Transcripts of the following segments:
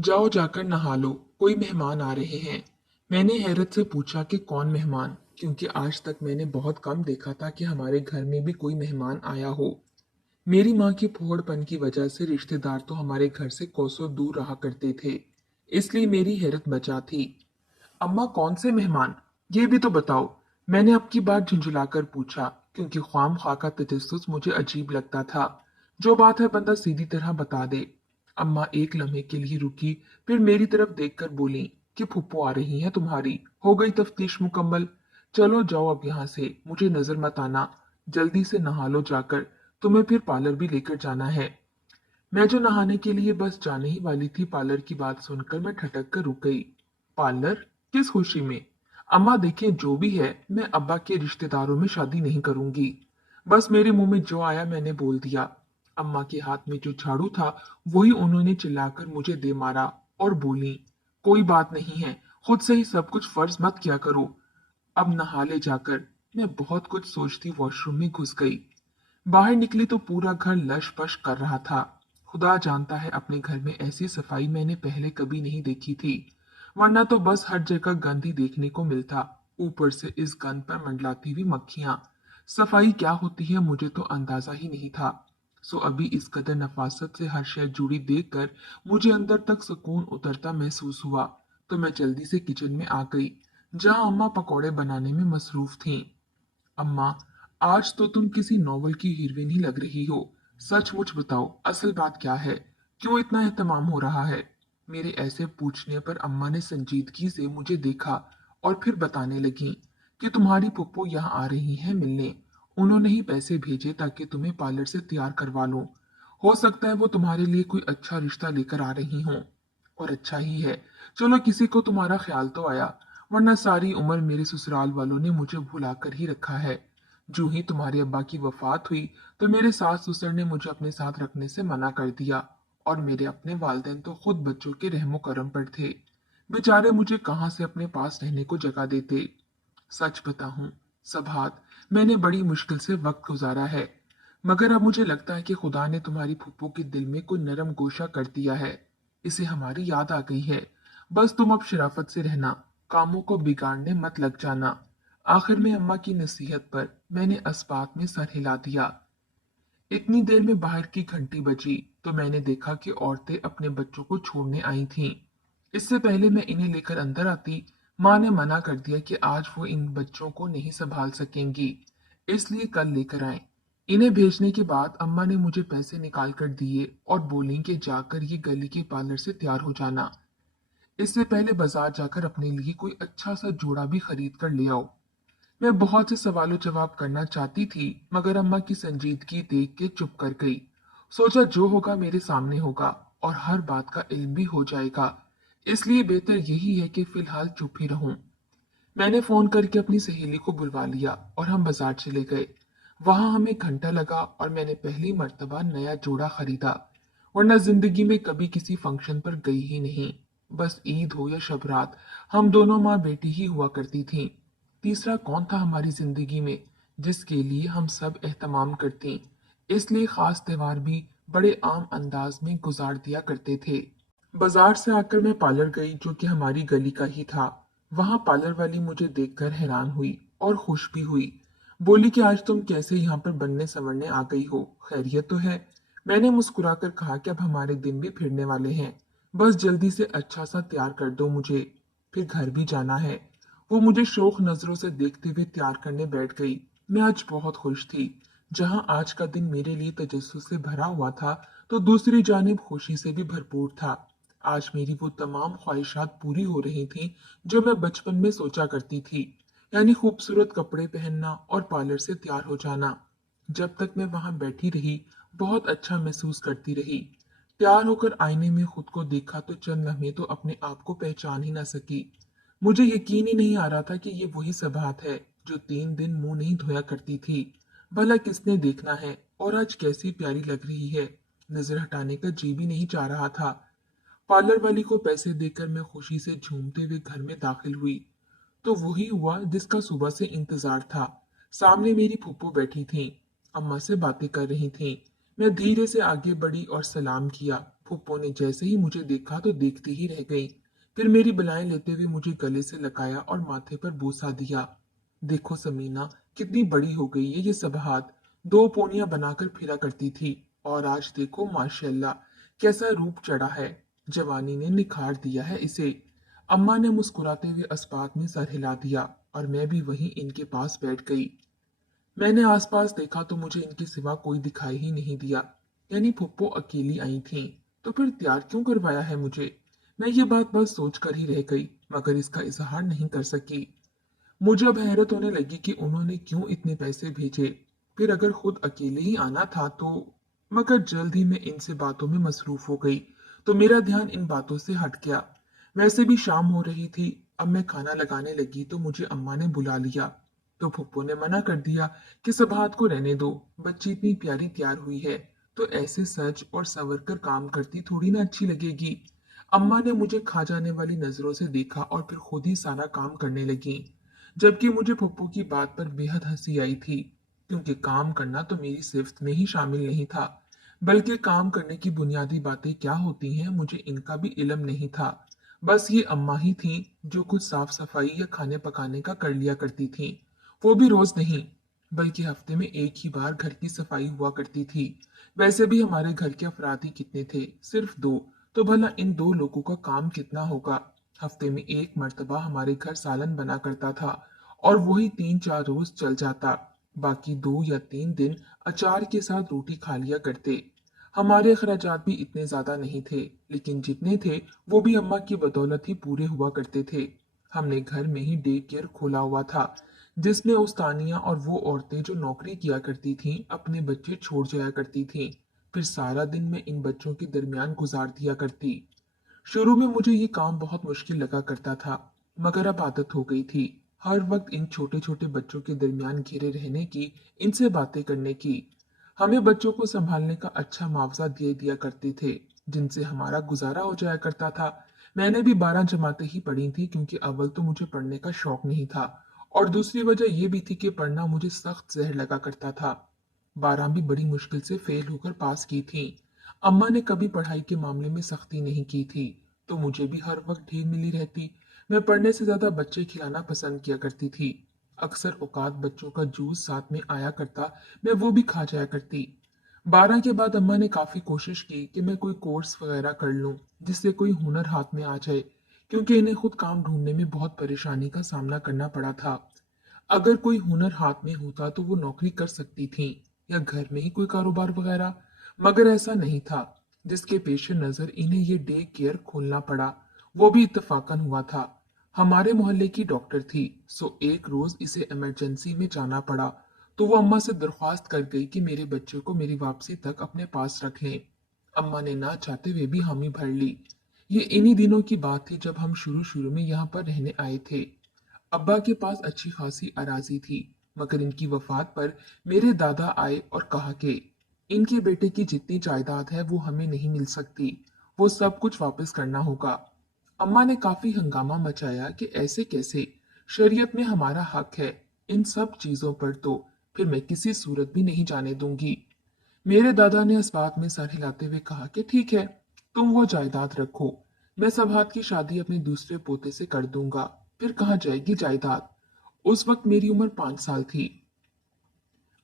जाओ जाकर नहा लो, कोई मेहमान आ रहे हैं। मैंने हैरत से पूछा कि कौन मेहमान, क्योंकि आज तक मैंने बहुत कम देखा था कि हमारे घर में भी कोई मेहमान आया हो। मेरी माँ की फूहड़पन की वजह से रिश्तेदार तो हमारे घर से कोसों दूर रहा करते थे, इसलिए मेरी हैरत बचा थी। अम्मा कौन से मेहमान, ये भी तो बताओ। मैंने अब की बात झुंझुलाकर पूछा, क्योंकि ख्वाम खा का तजस्सुस मुझे अजीब लगता था। जो बात है बंदा सीधी तरह बता दे। अम्मा एक लम्हे के लिए रुकी, फिर मेरी तरफ देखकर बोली कि फुप्पो आ रही हैं तुम्हारी, हो गई तफ्तीश मुकम्मल। चलो जाओ अब यहाँ से, मुझे नजर मत आना। जल्दी से नहा लो जाकर, तुम्हें फिर पार्लर भी लेकर जाना है। मैं जो नहाने के लिए बस जाने ही वाली थी, पार्लर की बात सुनकर मैं ठटक कर रुक गई। पार्लर? किस खुशी में? अम्मा देखें जो भी है, मैं अब्बा के रिश्तेदारों में शादी नहीं करूंगी। बस मेरे मुंह में जो आया मैंने बोल दिया। अम्मा के हाथ में जो झाड़ू था वही उन्होंने चिल्लाकर मुझे दे मारा और बोली, कोई बात नहीं है, खुद से ही सब कुछ फर्ज मत किया करो। अब नहा ले जाकर। मैं बहुत कुछ सोचती वॉशरूम में घुस गई। बाहर निकली तो पूरा घर लश-पश कर रहा था। खुदा जानता है अपने घर में ऐसी सफाई मैंने पहले कभी नहीं देखी थी, वरना तो बस हर जगह गंद ही देखने को मिलता। ऊपर से इस गंद पर मंडलाती हुई मक्खियां। सफाई क्या होती है मुझे तो अंदाजा ही नहीं था। सो अभी इस कदर नफासत से हर शय जुड़ी देखकर मुझे अंदर तक सुकून उतरता महसूस हुआ, तो मैं जल्दी से किचन में आ गई, जहां अम्मा पकौड़े बनाने में मसरूफ थीं। अम्मा, आज तो तुम किसी नॉवल की हीरोइन ही लग रही हो। सचमुच बताओ, असल बात क्या है? क्यों इतना एहतमाम हो रहा है? मेरे ऐसे पूछने पर अम्मा ने संजीदगी से मुझे देखा और फिर बताने लगी कि तुम्हारी पुप्पो यहाँ आ रही हैं मिलने। उन्होंने ही पैसे भेजे ताकि तुम्हें पार्लर से तैयार करवा लूं। हो सकता है वो तुम्हारे लिए कोई अच्छा रिश्ता लेकर आ रही हों। और अच्छा ही है, चलो किसी को तुम्हारा ख्याल तो आया, वरना सारी उम्र मेरे ससुराल वालों ने मुझे भुला कर ही रखा है। जो ही तुम्हारे अब्बा की वफात हुई तो मेरे सास ससुर ने मुझे अपने साथ रखने से मना कर दिया, और मेरे अपने वालिदैन तो खुद बच्चों के रहमो करम पर थे। बेचारे मुझे कहाँ से अपने पास रहने को जगह देते। सच बताऊं, सभात, मैंने बड़ी मुश्किल से वक्त गुजारा है, मगर अब मुझे लगता है कि खुदा ने तुम्हारी फुप्पो के दिल में कोई नरम गोशा कर दिया है। इसे हमारी याद आ गई है। बस तुम अब शराफत से रहना, कामों को बिगाड़ने मत लग जाना। आखिर में अम्मा की नसीहत पर मैंने अस्पात में सर हिला दिया। इतनी देर में बाहर की घंटी बजी, तो मैंने देखा कि औरतें अपने बच्चों को छोड़ने आई थीं। इससे पहले मैं इन्हें लेकर अंदर आती, माँ ने मना कर दिया कि आज वो इन बच्चों को नहीं संभाल सकेंगी, इसलिए कल लेकर आए। इन्हें भेजने के बाद अम्मा ने मुझे पैसे निकाल कर दिए और बोली कि जाकर ये गली के पार्लर से तैयार हो जाना। इससे पहले बाजार जाकर अपने लिए कोई अच्छा सा जोड़ा भी खरीद कर ले आओ। मैं बहुत से सवालों जवाब करना चाहती थी, मगर अम्मा की संजीदगी देख के चुप कर गई। सोचा जो होगा मेरे सामने होगा, और हर बात का इल्म भी हो जाएगा, इसलिए बेहतर यही है कि फिलहाल चुप ही रहूं। मैंने फोन करके अपनी सहेली को बुलवा लिया और हम बाजार चले गए। वहां हमें घंटा लगा और मैंने पहली मर्तबा नया जोड़ा खरीदा, वरना जिंदगी में कभी किसी फंक्शन पर गई ही नहीं। बस ईद हो या शब रात, हम दोनों माँ बेटी ही हुआ करती थीं। तीसरा कौन था हमारी जिंदगी में जिसके लिए हम सब एहतमाम करते, इसलिए खास त्योहार भी बड़े आम अंदाज में गुजार दिया करते थे। बाजार से आकर मैं पार्लर गई, जो कि हमारी गली का ही था। वहां पार्लर वाली मुझे देखकर हैरान हुई और खुश भी हुई। बोली कि आज तुम कैसे यहाँ पर बनने संवरने आ गई हो, खैरियत तो है? मैंने मुस्कुराकर कहा कि अब हमारे दिन भी फिरने वाले हैं, बस जल्दी से अच्छा सा तैयार कर दो मुझे, फिर घर भी जाना है। वो मुझे शौक नजरों से देखते हुए तैयार करने बैठ गई। मैं आज बहुत खुश थी। जहां आज का दिन मेरे लिए तजस्सुस से भरा हुआ था, तो दूसरी जानिब खुशी से भी भरपूर था। आज मेरी वो तमाम ख्वाहिशात पूरी हो रही थीं जो मैं बचपन में सोचा करती थी, यानी खूबसूरत कपड़े पहनना और पार्लर से तैयार हो जाना। जब तक मैं वहां बैठी रही, बहुत अच्छा महसूस करती रही। तैयार होकर आईने में खुद को देखा तो चंद लम्हे तो अपने आप को पहचान ही ना सकी। मुझे यकीन ही नहीं आ रहा था कि ये वही सबात है जो 3 दिन मुंह नहीं धोया करती थी। भला किसने देखना है, और आज कैसी प्यारी लग रही है। नजर हटाने का जी भी नहीं चाह रहा था। पार्लर वाली को पैसे देकर मैं खुशी से झूमते हुए घर में दाखिल हुई, तो वही हुआ जिसका सुबह से इंतजार था। सामने मेरी फूफो बैठी थीं, अम्मा से बातें कर रही थीं। मैं धीरे से आगे बढ़ी और सलाम किया। फुप्पो ने जैसे ही मुझे देखा तो देखती ही रह गई। फिर मेरी बलाएं लेते हुए मुझे गले से लगाया और माथे पर बूसा दिया। देखो समीना, कितनी बड़ी हो गई है ये सब हाथ। 2 पोनियां बनाकर फिरा करती थी और आज देखो माशाल्लाह, कैसा रूप चढ़ा है। जवानी ने निखार दिया है इसे। अम्मा ने मुस्कुराते हुए अस्पात में सर हिला दिया और मैं भी वहीं इनके पास बैठ गई। मैंने आसपास देखा तो मुझे इनके सिवा कोई दिखाई ही नहीं दिया। यानी फुप्पो अकेली आई थीं। तो फिर तैयार क्यों करवाया है मुझे? मैं ये बात बस सोचकर ही रह गई, मगर इसका इजहार नहीं कर सकी। मुझे अब हैरत होने लगी कि उन्होंने क्यों इतने पैसे भेजे। फिर अगर खुद अकेले ही आना था तो। मगर जल्द ही मैं इनसे बातों में मसरूफ हो गई, तो मेरा ध्यान इन बातों से हट गया। वैसे भी शाम हो रही थी। अब मैं खाना लगाने लगी तो मुझे अम्मा ने बुला लिया। तो फुप्पो ने मना कर दिया कि सबात को रहने दो, बच्ची इतनी प्यारी तैयार हुई है तो ऐसे सज और संवर कर काम करती थोड़ी ना अच्छी लगेगी। अम्मा ने मुझे खा जाने वाली नजरों से देखा और फिर खुद ही सारा काम करने लगी, जबकि मुझे फुप्पो की बात पर बेहद हंसी आई थी, क्योंकि काम करना तो मेरी सिफ्त में ही शामिल नहीं था। बल्कि काम करने की बुनियादी बातें क्या होती हैं मुझे इनका भी इल्म नहीं था। बस ये अम्मा ही थीं जो कुछ साफ सफाई या खाने पकाने का कर लिया करती थीं। वो भी रोज नहीं, बल्कि हफ्ते में एक ही बार घर की सफाई हुआ करती थी। वैसे भी हमारे घर के अफराद ही कितने थे, सिर्फ 2। तो भला इन 2 लोगों का काम कितना होगा? हफ्ते में एक मर्तबा हमारे घर सालन बना करता था और वही 3-4 रोज चल जाता। बाकी 2 या 3 दिन अचार के साथ रोटी खा लिया करते। हमारे अखराजात भी इतने ज्यादा नहीं थे, लेकिन जितने थे वो भी अम्मा की बदौलत ही पूरे हुआ करते थे। हमने घर में ही डे केयर खोला हुआ था, जिसमें उस्तानियां और वो औरतें जो नौकरी किया करती थीं अपने बच्चे छोड़ जाया करती थीं। फिर सारा दिन मैं इन बच्चों के दरमियान गुजार दिया करती। शुरू में मुझे ये काम बहुत मुश्किल लगा करता था, मगर अब आदत हो गई थी। हर वक्त इन छोटे छोटे बच्चों के दरमियान घिरे रहने की, इनसे बातें करने की। हमें बच्चों को संभालने का अच्छा मुआवजा दे दिया करते थे, जिनसे हमारा गुजारा हो जाया करता था। मैंने भी 12 जमातें ही पढ़ी थी, क्योंकि अव्वल तो मुझे पढ़ने का शौक नहीं था और दूसरी वजह यह भी थी कि पढ़ना मुझे सख्त जहर लगा करता था। 12 भी बड़ी मुश्किल से फेल होकर पास की थी। अम्मा ने कभी पढ़ाई के मामले में सख्ती नहीं की थी, तो मुझे भी हर वक्त ढील मिली रहती। मैं पढ़ने से ज्यादा बच्चे खिलाना पसंद किया करती थी। अक्सर औकात बच्चों का जूस साथ में आया करता, मैं वो भी खा जाया करती। 12 के बाद अम्मा ने काफी कोशिश की कि मैं कोई कोर्स वगैरह कर लूं, जिससे कोई हुनर हाथ में आ जाए, क्योंकि इन्हें खुद काम ढूंढने में बहुत परेशानी का सामना करना पड़ा था। अगर कोई हुनर हाथ में होता तो वो नौकरी कर सकती थी या घर में ही कोई कारोबार वगैरह, मगर ऐसा नहीं था, जिसके पेश नजर इन्हें ये डे केयर खोलना पड़ा। वो भी इत्तेफाकन हुआ था। हमारे मोहल्ले की डॉक्टर थी, सो एक रोज इसे इमरजेंसी में जाना पड़ा, तो वो अम्मा से दरख्वास्त कर गई कि मेरे बच्चे को मेरी वापसी तक अपने पास रख लें। अम्मा ने ना चाहते हुए भी हामी भर ली। ये इन्हीं दिनों की बात थी जब हम शुरू शुरू में यहाँ पर रहने आए थे। अब्बा के पास अच्छी खासी अराजी थी, मगर इनकी वफात पर मेरे दादा आए और कहा कि इनके बेटे की जितनी जायदाद है वो हमें नहीं मिल सकती, वो सब कुछ वापस करना होगा। अम्मा ने काफी हंगामा मचाया कि ऐसे कैसे, शरीयत में हमारा हक है इन सब चीजों पर, तो फिर मैं किसी सूरत भी नहीं जाने दूंगी। मेरे दादा ने इस बात में सर हिलाते हुए कहा कि ठीक है, तुम वो जायदाद रखो, मैं सभात की शादी अपने दूसरे पोते से कर दूंगा। फिर कहाँ जाएगी जायदाद? उस वक्त मेरी उम्र 5 साल थी।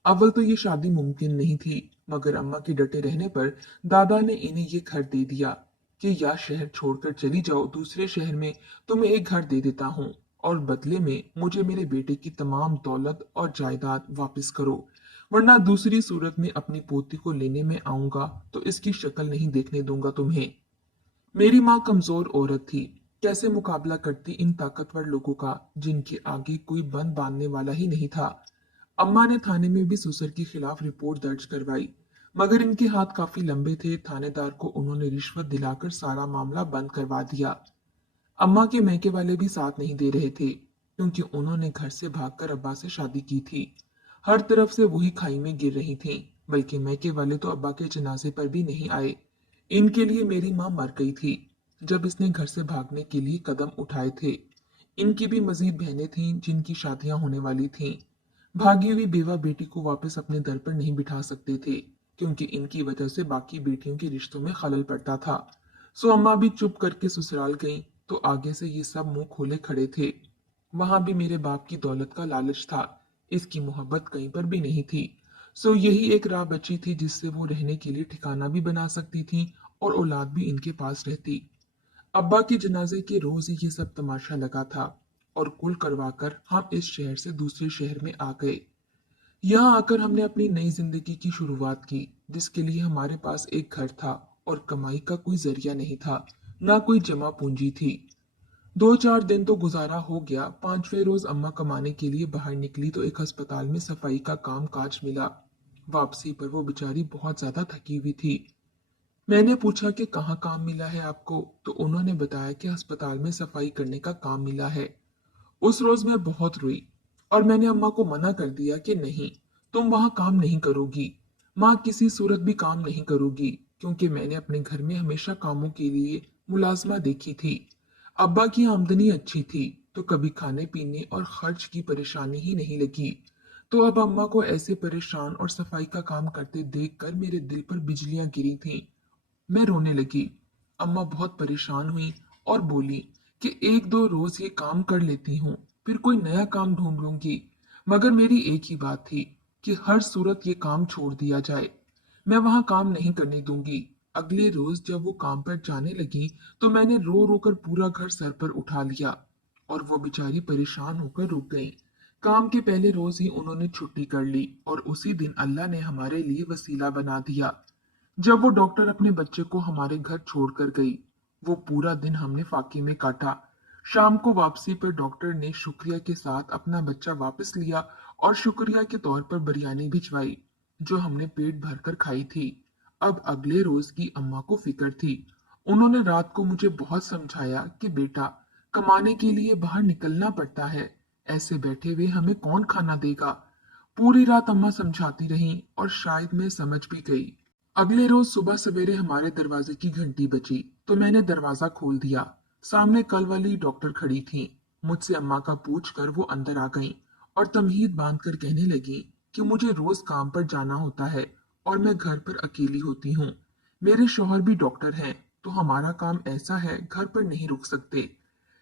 अव्वल तो ये शादी मुमकिन नहीं थी, मगर अम्मा के डटे रहने पर दादा ने इन्हें ये घर दे दिया कि या शहर छोड़कर चली जाओ दूसरे शहर में, तुम्हें एक घर दे देता हूँ और बदले में मुझे मेरे बेटे की तमाम दौलत और जायदाद वापस करो, वरना दूसरी सूरत में अपनी पोती को लेने में आऊंगा तो इसकी शक्ल नहीं देखने दूंगा तुम्हें। मेरी माँ कमजोर औरत थी, कैसे मुकाबला करती इन ताकतवर लोगों का, जिनके आगे कोई बंद बांधने वाला ही नहीं था। अम्मा ने थाने में भी ससुर के खिलाफ रिपोर्ट दर्ज करवाई, मगर इनके हाथ काफी लंबे थे। थानेदार को उन्होंने रिश्वत दिलाकर सारा मामला बंद करवा दिया। अम्मा के मैके वाले भी साथ नहीं दे रहे थे, क्योंकि उन्होंने घर से भागकर अब्बा से शादी की थी। हर तरफ से वही खाई में गिर रही थीं, बल्कि मैके वाले तो अब्बा के जनाजे पर भी नहीं आए। इनके लिए मेरी माँ मर गई थी जब इसने घर से भागने के लिए कदम उठाए थे। इनकी भी मजीद बहनें थीं जिनकी शादियां होने वाली थीं। भागी हुई बेवा बेटी को वापस अपने दर पर नहीं बिठा सकते थे, क्योंकि इनकी वजह से बाकी बेटियों के रिश्तों में खलल पड़ता था। सो अम्मा भी चुप करके ससुराल गईं, तो आगे से ये सब मुंह खोले खड़े थे। वहां भी मेरे बाप की दौलत का लालच था, इसकी मोहब्बत कहीं पर भी नहीं थी। सो यही एक राह बची थी जिससे वो रहने के लिए ठिकाना भी बना सकती थी और औलाद भी इनके पास रहती। अब्बा के जनाजे के रोज ही ये सब तमाशा लगा था और कुल करवाकर हम इस शहर से दूसरे शहर में आ गए। यहाँ आकर हमने अपनी नई जिंदगी की शुरुआत की, जिसके लिए हमारे पास एक घर था और कमाई का कोई जरिया नहीं था, ना कोई जमा पूंजी थी। 2-4 दिन तो गुजारा हो गया। 5वें रोज अम्मा कमाने के लिए बाहर निकली तो एक अस्पताल में सफाई का काम काज मिला। वापसी पर वो बेचारी बहुत ज्यादा थकी हुई थी। मैंने पूछा कि कहाँ काम मिला है आपको, तो उन्होंने बताया कि अस्पताल में सफाई करने का काम मिला है। उस रोज मैं बहुत रोई और मैंने अम्मा को मना कर दिया कि नहीं, तुम वहां काम नहीं करोगी। माँ किसी सूरत भी काम नहीं करोगी, क्योंकि मैंने अपने घर में हमेशा कामों के लिए मुलाजमा देखी थी। अब्बा की आमदनी अच्छी थी, तो कभी खाने पीने और खर्च की परेशानी ही नहीं लगी। तो अब अम्मा को ऐसे परेशान और सफाई का काम करते देखकर मेरे दिल पर बिजलियां गिरी थीं। मैं रोने लगी। अम्मा बहुत परेशान हुई और बोली कि 1-2 रोज ये काम कर लेती हूँ, फिर कोई नया काम ढूंढ लूंगी। मगर मेरी एक ही बात थी कि हर सूरत ये काम छोड़ दिया जाए। मैं वहां काम नहीं करने दूंगी। अगले रोज जब वो काम पर जाने लगी, तो मैंने रो रो कर पूरा घर सर पर उठा लिया और वो बेचारी परेशान होकर रुक गई। काम के पहले रोज ही उन्होंने छुट्टी कर ली और उसी दिन अल्लाह ने हमारे लिए वसीला बना दिया। जब वो डॉक्टर अपने बच्चे को हमारे घर छोड़कर गई, वो पूरा दिन हमने फाके में काटा। शाम को वापसी पर डॉक्टर ने शुक्रिया के साथ अपना बच्चा वापस लिया और शुक्रिया के तौर पर बिरयानी भिजवाई, जो हमने पेट भरकर खाई थी। अब अगले रोज की अम्मा को फिक्र थी। उन्होंने रात को मुझे बहुत समझाया कि बेटा, कमाने के लिए बाहर निकलना पड़ता है, ऐसे बैठे हुए हमें कौन खाना देगा। पूरी रात अम्मा समझाती रहीं और शायद मैं समझ भी गई। अगले रोज सुबह सवेरे हमारे दरवाजे की घंटी बजी, तो मैंने दरवाजा खोल दिया। सामने कल वाली डॉक्टर खड़ी थी। मुझसे अम्मा का पूछ कर वो अंदर आ गईं और तमहीद बांध कर कहने लगी कि मुझे रोज काम पर जाना होता है और मैं घर पर अकेली होती हूँ। मेरे शौहर भी डॉक्टर हैं, तो हमारा काम ऐसा है, घर पर नहीं रुक सकते।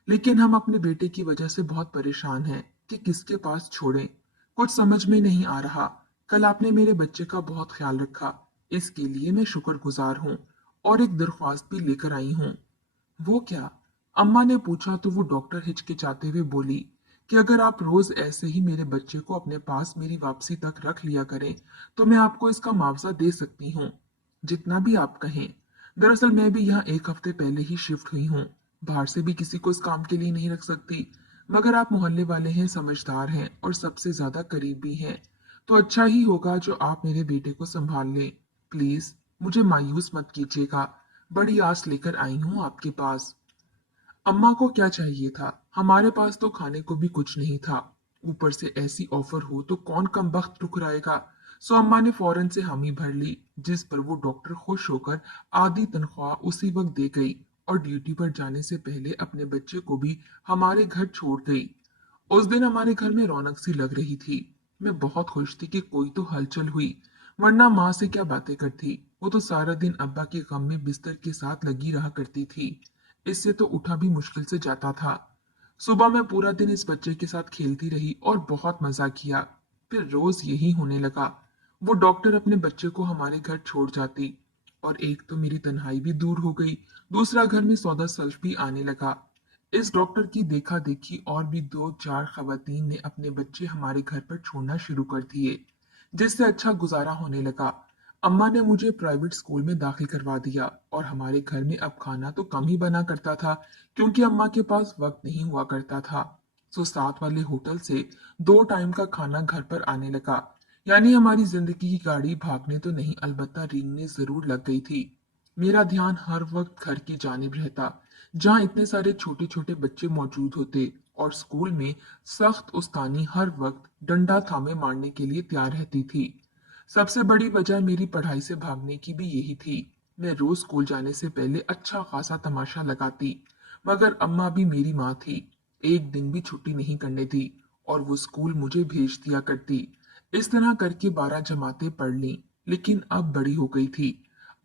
लेकिन हम अपने बेटे की वजह से बहुत परेशान हैं कि किसके पास छोड़ें। कुछ समझ में नहीं आ रहा। कल आपने मेरे बच्चे का बहुत ख्याल रखा, इसके लिए मैं शुक्रगुजार हूँ और एक दरख्वास्त भी लेकर आई हूँ। वो क्या? अम्मा ने पूछा तो वो डॉक्टर हिचकिचाते हुए बोली कि अगर आप रोज ऐसे ही मेरे बच्चे को अपने पास मेरी वापसी तक रख लिया करें, तो मैं आपको इसका मुआवजा दे सकती हूँ, जितना भी आप कहें। दरअसल मैं भी यहाँ एक हफ्ते पहले ही शिफ्ट हुई हूँ। बाहर से भी किसी को इस काम के लिए नहीं रख सकती। मगर आप मोहल्ले वाले हैं, समझदार हैं और सबसे ज्यादा करीब भी हैं, तो अच्छा ही होगा जो आप मेरे बेटे को संभाल लें। प्लीज मुझे मायूस मत कीजिएगा। बड़ी आस लेकर आई हूँ आपके पास। अम्मा को क्या चाहिए था? हमारे पास तो खाने को भी कुछ नहीं था। ऊपर से ऐसी ऑफर हो तो कौन कमबख्त ठुकराएगा। सो अम्मा ने फौरन से हामी भर ली, जिस पर वो डॉक्टर खुश होकर आधी तनख्वाह उसी वक्त दे गई और ड्यूटी पर जाने से पहले अपने बच्चे को भी हमारे घर छोड़ गई। उस दिन हमारे घर में रौनक सी लग रही थी। मैं बहुत खुश थी कि कोई तो हलचल हुई, वरना माँ से क्या बातें करती। वो तो सारा दिन अब्बा के गम में बिस्तर के साथ लगी रहा करती थी। इससे तो उठा भी मुश्किल से जाता था। सुबह मैं पूरा दिन इस बच्चे के साथ खेलती रही और बहुत मजा किया। फिर रोज यही होने लगा। वो डॉक्टर अपने बच्चे को हमारे घर छोड़ जाती और एक तो मेरी तन्हाई भी दूर हो गई, दूसरा घर में सौदा सल्फ भी आने लगा। इस डॉक्टर की देखा देखी और भी 2-4 खवातीन ने अपने बच्चे हमारे घर पर छोड़ना शुरू कर दिए, जिससे अच्छा गुजारा होने लगा। अम्मा ने मुझे प्राइवेट स्कूल में दाखिल करवा दिया और हमारे घर में अब खाना तो कम ही बना करता था, क्योंकि अम्मा के पास वक्त नहीं हुआ करता था। सो साथ वाले होटल से 2 टाइम का खाना घर पर आने लगा। यानी हमारी जिंदगी की गाड़ी भागने तो नहीं, अलबत्ता रींगने जरूर लग गई थी। मेरा ध्यान हर वक्त घर की जानिब रहता, जहाँ इतने सारे छोटे छोटे बच्चे मौजूद होते और स्कूल में सख्त उस्तानी हर वक्त डंडा थामे मारने के लिए तैयार रहती थी। सबसे बड़ी वजह मेरी पढ़ाई से भागने की भी यही थी। मैं रोज स्कूल जाने से पहले अच्छा खासा तमाशा लगाती, मगर अम्मा भी मेरी माँ थी, एक दिन भी छुट्टी नहीं करने दी और वो स्कूल मुझे भेज दिया करती। इस तरह करके 12 जमातें पढ़ ली। लेकिन अब बड़ी हो गई थी।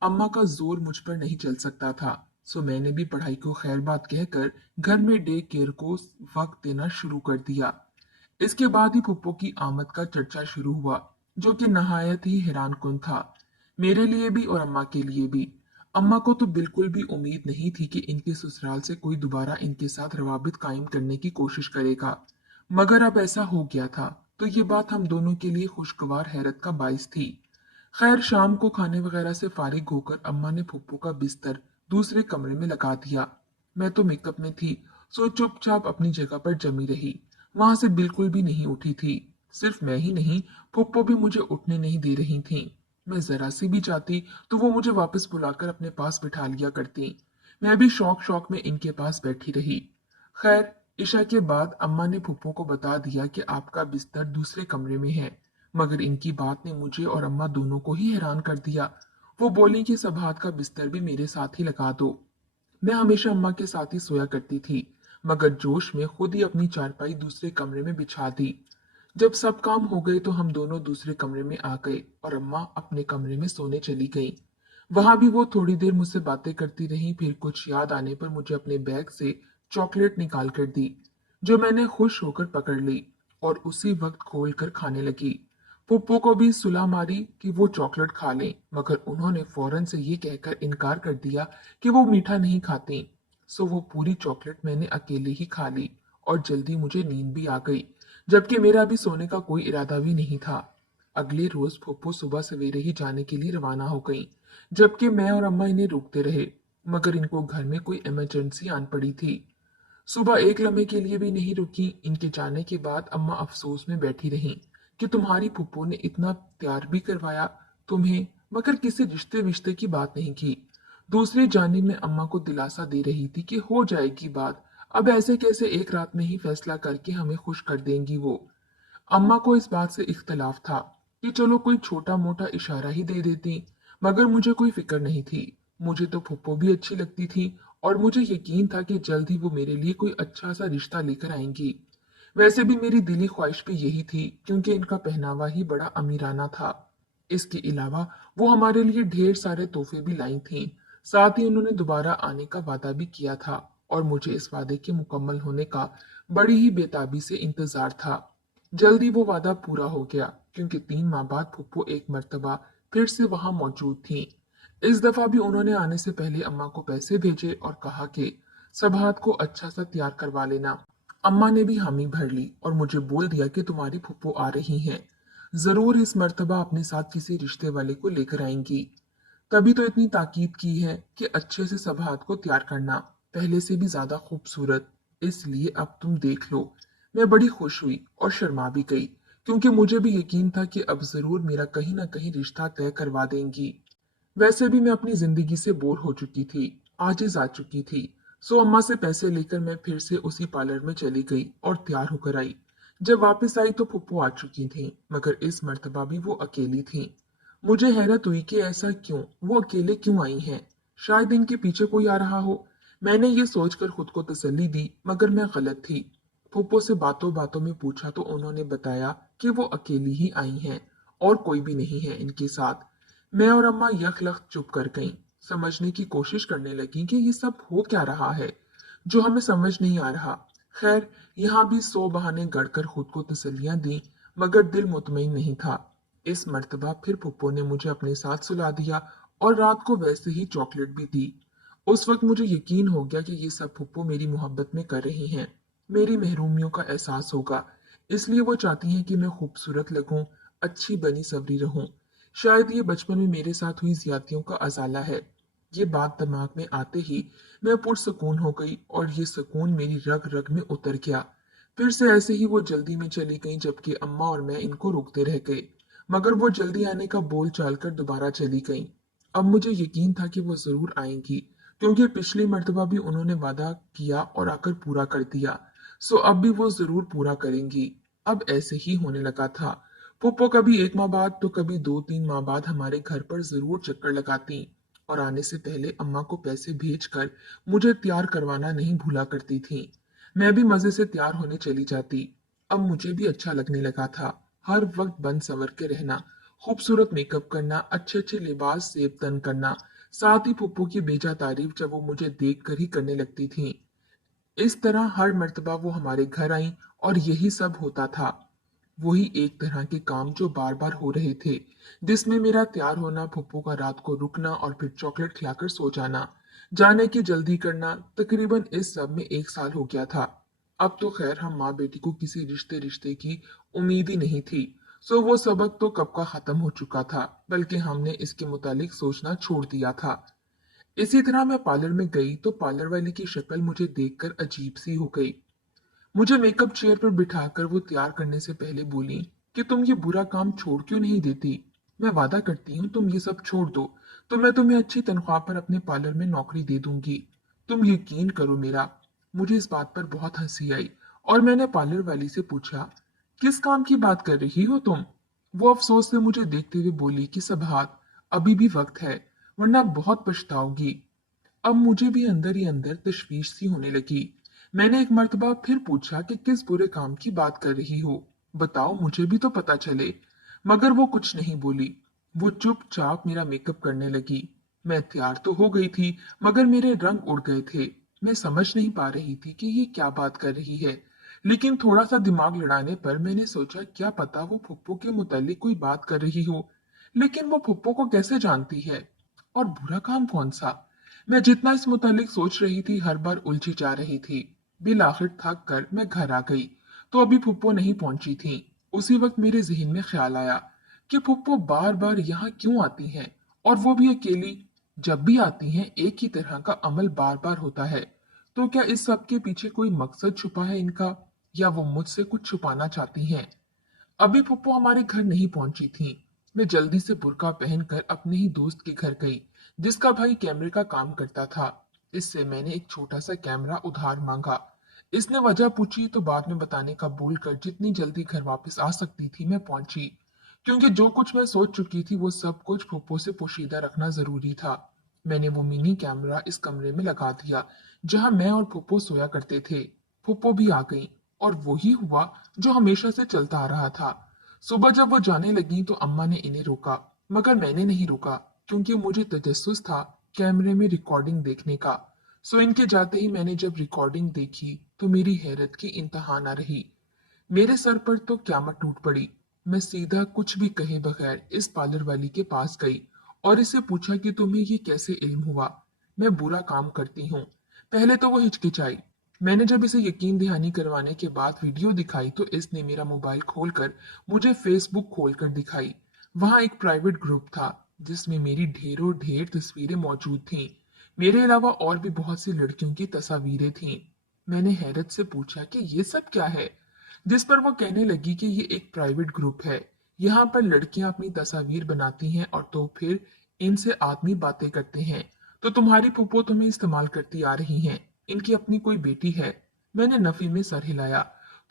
अम्मा का जोर मुझ पर नहीं चल सकता था, सो मैंने भी पढ़ाई को खैर बात कहकर घर में डे केयर को वक्त देना शुरू कर दिया। इसके बाद ही फुप्पो की आमद का चर्चा शुरू हुआ, जो कि नहायत ही हैरानकुन था, मेरे लिए भी और अम्मा के लिए भी। अम्मा को तो बिल्कुल भी उम्मीद नहीं थी कि इनके ससुराल से कोई दोबारा इनके साथ रवाबित कायम करने की कोशिश करेगा, मगर अब ऐसा हो गया था, तो ये बात हम दोनों के लिए खुशगवार हैरत का बाइस थी। खैर, शाम को खाने वगैरह से फारिग होकर अम्मा ने फुप्पो का बिस्तर दूसरे कमरे में लगा दिया। मैं तो मेकअप में थी, सो चुपचाप अपनी जगह पर जमी रही, वहां से बिल्कुल भी नहीं उठी थी। सिर्फ मैं ही नहीं, फुप्पो भी मुझे उठने नहीं दे रही थीं। मैं जरा सी भी चाहती तो वो मुझे वापस बुलाकर अपने पास बिठा लिया करती। मैं भी शौक शौक में इनके पास बैठी रही। खैर, इशा के बाद अम्मा ने फुप्पो को बता दिया कि आपका बिस्तर दूसरे कमरे में है, मगर इनकी बात ने मुझे और अम्मा दोनों को ही हैरान कर दिया। वो बोली कि सभात का बिस्तर भी मेरे साथ ही लगा दो। मैं हमेशा अम्मा के साथ ही सोया करती थी, मगर जोश में खुद ही अपनी चारपाई दूसरे कमरे में बिछा दी। जब सब काम हो गए तो हम दोनों दूसरे कमरे में आ गए और अम्मा अपने कमरे में सोने चली गई। वहां भी वो थोड़ी देर मुझसे बातें करती रही, फिर कुछ याद आने पर मुझे अपने बैग से चॉकलेट निकाल कर दी, जो मैंने खुश होकर पकड़ ली और उसी वक्त खोल कर खाने लगी। पुप्पो को भी सुला मारी कि वो चॉकलेट खा लें, मगर उन्होंने फौरन से ये कहकर इनकार कर दिया कि वो मीठा नहीं खाती। सो वो पूरी चॉकलेट मैंने अकेले ही खा ली और जल्दी मुझे नींद भी आ गई, जबकि मेरा अभी सोने का कोई इरादा भी नहीं था। अगले रोज फुप्पो सुबह सवेरे ही जाने के लिए रवाना हो गई, जबकि मैं और अम्मा इन्हें रोकते रहे, मगर इनको घर में कोई इमरजेंसी आन पड़ी थी। सुबह एक लम्हे के लिए भी नहीं रुकी। इनके जाने के बाद अम्मा अफसोस में बैठी रहीं कि तुम्हारी फुप्पो ने इतना प्यार भी करवाया तुम्हें, मगर किसी रिश्ते विश्ते की बात नहीं की। दूसरी जानिब में अम्मा को दिलासा दे रही थी कि हो जाएगी बात, अब ऐसे कैसे एक रात में ही फैसला करके हमें खुश कर देंगी वो। अम्मा को इस बात से इख्तलाफ था कि चलो कोई छोटा मोटा इशारा ही दे देती, मगर मुझे कोई फिक्र नहीं थी। मुझे तो फुप्पो भी अच्छी लगती थी और मुझे यकीन था कि जल्द ही वो मेरे लिए कोई अच्छा सा रिश्ता लेकर आएंगी। वैसे भी मेरी दिली ख्वाहिश भी यही थी, क्योंकि इनका पहनावा ही बड़ा अमीराना था। इसके अलावा वो हमारे लिए ढेर सारे तोहफे भी लाई थीं। साथ ही उन्होंने दोबारा आने का वादा भी किया था और मुझे इस वादे के मुकम्मल होने का बड़ी ही बेताबी से इंतजार था। जल्दी वो वादा पूरा हो गया, क्योंकि 3 माह बाद फुप्पो एक मर्तबा फिर से वहां मौजूद थीं। इस दफा भी उन्होंने आने से पहले अम्मा को पैसे भेजे और कहा कि सभात को अच्छा सा तैयार करवा लेना। अम्मा ने भी हामी भर ली और मुझे बोल दिया कि तुम्हारी फुप्पो आ रही हैं, जरूर इस मर्तबा अपने साथ किसी रिश्ते वाले को लेकर आएंगी। तभी तो इतनी ताकीद की है कि अच्छे से सभात को तैयार करना, पहले से भी ज्यादा खूबसूरत। इसलिए अब तुम देख लो। मैं बड़ी खुश हुई और शर्मा भी गई, क्योंकि मुझे भी यकीन था कि अब जरूर मेरा कहीं ना कहीं रिश्ता तय करवा देंगी। वैसे भी मैं अपनी जिंदगी से बोर हो चुकी थी, आजिज आ चुकी थी। सो अम्मा से पैसे लेकर मैं फिर से उसी पार्लर में चली गई और तैयार होकर आई। जब वापस आई तो फुप्पो आ चुकी थी, मगर इस मर्तबा भी वो अकेली थी। मुझे हैरत हुई कि ऐसा क्यों, वो अकेले क्यों आई हैं। शायद इनके पीछे कोई आ रहा हो। मैंने ये सोचकर खुद को तसल्ली दी, मगर मैं गलत थी। फुप्पो से बातों बातों में पूछा तो उन्होंने बताया कि वो अकेली ही आई हैं और कोई भी नहीं है इनके साथ। मैं और अम्मा यकलख्त चुप कर गईं, समझने की कोशिश करने लगी कि ये सब हो क्या रहा है, जो हमें समझ नहीं आ रहा। खैर, यहाँ भी 100 बहाने गढ़कर खुद को तसल्लियां दी, मगर दिल मुतमईन नहीं था। इस मर्तबा फिर फुप्पो ने मुझे अपने साथ सुला दिया और रात को वैसे ही चॉकलेट भी दी। उस वक्त मुझे यकीन हो गया कि ये सब फुप्पो मेरी मोहब्बत में कर रही हैं, मेरी महरूमियों का एहसास होगा, इसलिए वो चाहती हैं कि मैं खूबसूरत लगूं, अच्छी बनी सवरी रहूं। शायद ये बचपन में मेरे साथ हुई ज्यादतियों का अजाला है। ये बात दिमाग में आते ही मैं पुरसकून हो गई और ये सुकून मेरी रग रग में उतर गया। फिर से ऐसे ही वो जल्दी में चली गई, जबकि अम्मा और मैं इनको रोकते रह गए, मगर वो जल्दी आने का बोल चाल कर दोबारा चली गई। अब मुझे यकीन था कि वो जरूर आएंगी, क्योंकि पिछली मर्तबा भी उन्होंने वादा किया और आकर पूरा कर दिया। सो अब भी वो जरूर पूरा करेंगी। अब ऐसे ही होने लगा था। पुप्पो कभी 1 माह बाद तो कभी 2-3 माह बाद हमारे घर पर जरूर चक्कर लगाती और आने से पहले अम्मा को पैसे भेजकर मुझे तैयार करवाना नहीं भूला करती थी। मैं भी मजे से तैयार होने चली जाती। अब मुझे भी अच्छा लगने लगा था हर वक्त बन संवर के रहना। खूबसूरत मेकअप करना, अच्छे अच्छे लिबास सेब तन करना, साथ ही फुप्पो की बेजा तारीफ जब वो मुझे देख कर ही करने लगती थी। इस तरह हर मर्तबा वो हमारे घर आईं और यही सब होता था। वही एक तरह के काम जो बार बार हो रहे थे, जिसमें मेरा तैयार होना, फुप्पो का रात को रुकना और फिर चॉकलेट खिलाकर सो जाना, जाने की जल्दी करना। तकरीबन इस सब में 1 साल हो गया था। अब तो खैर हम माँ बेटी को किसी रिश्ते रिश्ते की उम्मीद ही नहीं थी। सो वो सबक तो कब का खत्म हो चुका था, बल्कि हमने इसके मुतालिक सोचना छोड़ दिया था। इसी तरह मैं पार्लर में गई तो पार्लर वाली की शक्ल मुझे देखकर अजीब सी हो गई। मुझे मेकअप चेयर पर बिठाकर वो तैयार करने से पहले बोली कि तुम ये बुरा काम छोड़ क्यों नहीं देती। मैं वादा करती हूँ तुम ये सब छोड़ दो तो मैं तुम्हें अच्छी तनख्वाह पर अपने पार्लर में नौकरी दे दूंगी। तुम यकीन करो मेरा। मुझे इस बात पर बहुत हंसी आई और मैंने पार्लर वाली से पूछा, किस काम की बात कर रही हो तुम? वो अफसोस से मुझे देखते हुए बोली कि सबहात, अभी भी वक्त है, वरना बहुत पछताओगी। अब मुझे भी अंदर ही अंदर तशवीश सी होने लगी। मैंने एक मर्तबा फिर पूछा कि किस बुरे काम की बात कर रही हो, बताओ मुझे भी तो पता चले। मगर वो कुछ नहीं बोली। वो चुपचाप मेरा मेकअप करने लगी। मैं तैयार तो हो गई थी, मगर मेरे रंग उड़ गए थे। मैं समझ नहीं पा रही थी कि ये क्या बात कर रही है। लेकिन थोड़ा सा दिमाग लड़ाने पर मैंने सोचा क्या पता वो फुप्पो के मुतालिक कोई बात कर रही हो। लेकिन वो फुप्पो को कैसे जानती है? और बुरा काम कौन सा? मैं जितना इस मुतालिक सोच रही थी हर बार उलझी जा रही थी। बिल आखिर थक कर मैं घर आ गई तो अभी फुप्पो नहीं पहुंची थी। उसी वक्त मेरे जहन में ख्याल आया कि फुप्पो बार बार यहाँ क्यों आती हैं, और वो भी अकेली। जब भी आती हैं एक ही तरह का अमल बार बार होता है। तो क्या इस सब के पीछे कोई मकसद छुपा है इनका, या वो मुझसे कुछ छुपाना चाहती हैं? अभी फुप्पो हमारे घर नहीं पहुंची थी। मैं जल्दी से बुर्का पहनकर अपने ही दोस्त के घर गई, जिसका भाई कैमरे का काम करता था। इससे मैंने एक छोटा सा कैमरा उधार मांगा। इसने वजह पूछी तो बाद में बताने का बोलकर जितनी जल्दी घर वापस आ सकती थी मैं पहुंची, क्योंकि जो कुछ मैं सोच चुकी थी वो सब कुछ फुप्पो से पोशीदा रखना जरूरी था। मैंने वो मिनी कैमरा इस कमरे में लगा दिया जहां मैं और फुप्पो सोया करते थे। फुप्पो भी आ गई और वही हुआ जो हमेशा से चलता आ रहा था। सुबह जब वो जाने लगी तो अम्मा ने इन्हें रोका, मगर मैंने नहीं रोका, क्योंकि मुझे तजस्सुस था कैमरे में रिकॉर्डिंग देखने का। सो इनके जाते ही मैंने जब रिकॉर्डिंग देखी तो मेरी हैरत की इंतहा न रही। मेरे सर पर तो क़यामत टूट पड़ी। मैं सीधा कुछ भी कहे बगैर इस पार्लर वाली के पास गई और इससे पूछा कि तुम्हें ये कैसे इल्म हुआ मैं बुरा काम करती हूँ। पहले तो वो हिचकिचाई। मैंने जब इसे यकीन दहानी करवाने के बाद वीडियो दिखाई तो इसने मेरा मोबाइल खोलकर मुझे फेसबुक खोलकर दिखाई। वहां एक प्राइवेट ग्रुप था जिसमें मेरी ढेरों ढेर तस्वीरें मौजूद थीं। मेरे अलावा और भी बहुत सी लड़कियों की तस्वीरें थीं। मैंने हैरत से पूछा कि ये सब क्या है, जिस पर वो कहने लगी कि ये एक प्राइवेट ग्रुप है। यहाँ पर लड़कियां अपनी तस्वीर बनाती हैं और तो फिर इनसे आदमी बातें करते हैं। तो तुम्हारी फूफो तुम्हें इस्तेमाल करती आ रही हैं। इनकी अपनी कोई बेटी है? मैंने नफी में सर हिलाया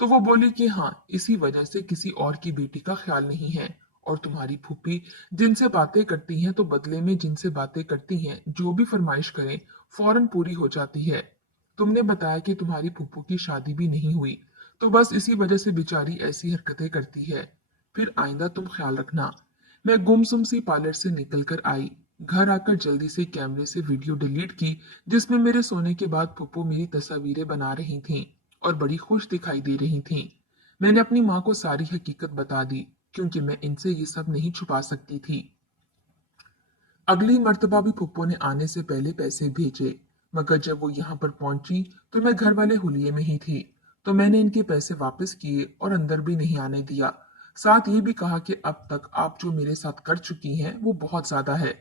तो वो बोली कि हाँ, इसी वजह से किसी और की बेटी का ख्याल नहीं है। और तुम्हारी फूफी जिनसे बातें करती हैं तो बदले में जिनसे बातें करती हैं जो भी फरमाइश करें फौरन पूरी हो जाती है। तुमने बताया कि तुम्हारी फूफो की शादी भी नहीं हुई, तो बस इसी वजह से बेचारी ऐसी हरकतें करती है। फिर आइंदा तुम ख्याल रखना। मैं गुमसुम सी पार्लर से निकल कर आई। घर आकर जल्दी से कैमरे से वीडियो डिलीट की जिसमें मेरे सोने के बाद फुप्पो मेरी तस्वीरें बना रही थीं और बड़ी खुश दिखाई दे रही थीं। मैंने अपनी माँ को सारी हकीकत बता दी, क्योंकि मैं इनसे ये सब नहीं छुपा सकती थी। अगली मर्तबा भी फुप्पो ने आने से पहले पैसे भेजे, मगर जब वो यहाँ पर पहुंची तो मैं घर वाले हुलिये में ही थी। तो मैंने इनके पैसे वापस किए और अंदर भी नहीं आने दिया। साथ ये भी कहा कि अब तक आप जो मेरे साथ कर चुकी हैं वो बहुत ज्यादा है।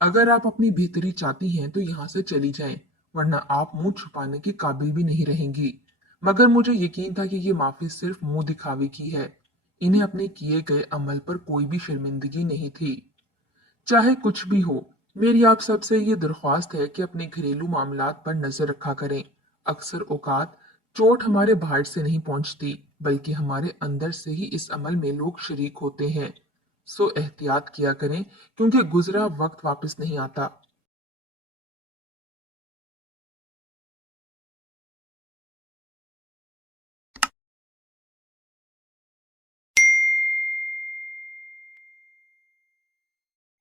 अगर आप अपनी बेहतरी चाहती हैं तो यहाँ से चली जाएं, वरना आप मुंह छुपाने के काबिल भी नहीं रहेंगी। मगर मुझे यकीन था कि ये माफी सिर्फ मुंह दिखावे की है। इन्हें अपने किए गए अमल पर कोई भी शर्मिंदगी नहीं थी। चाहे कुछ भी हो, मेरी आप सबसे ये दरख्वास्त है कि अपने घरेलू मामलात पर नजर रखा करें। अक्सर औकात चोट हमारे बाहर से नहीं पहुंचती, बल्कि हमारे अंदर से ही इस अमल में लोग शरीक होते हैं। सो एहतियात किया करें, क्योंकि गुजरा वक्त वापस नहीं आता।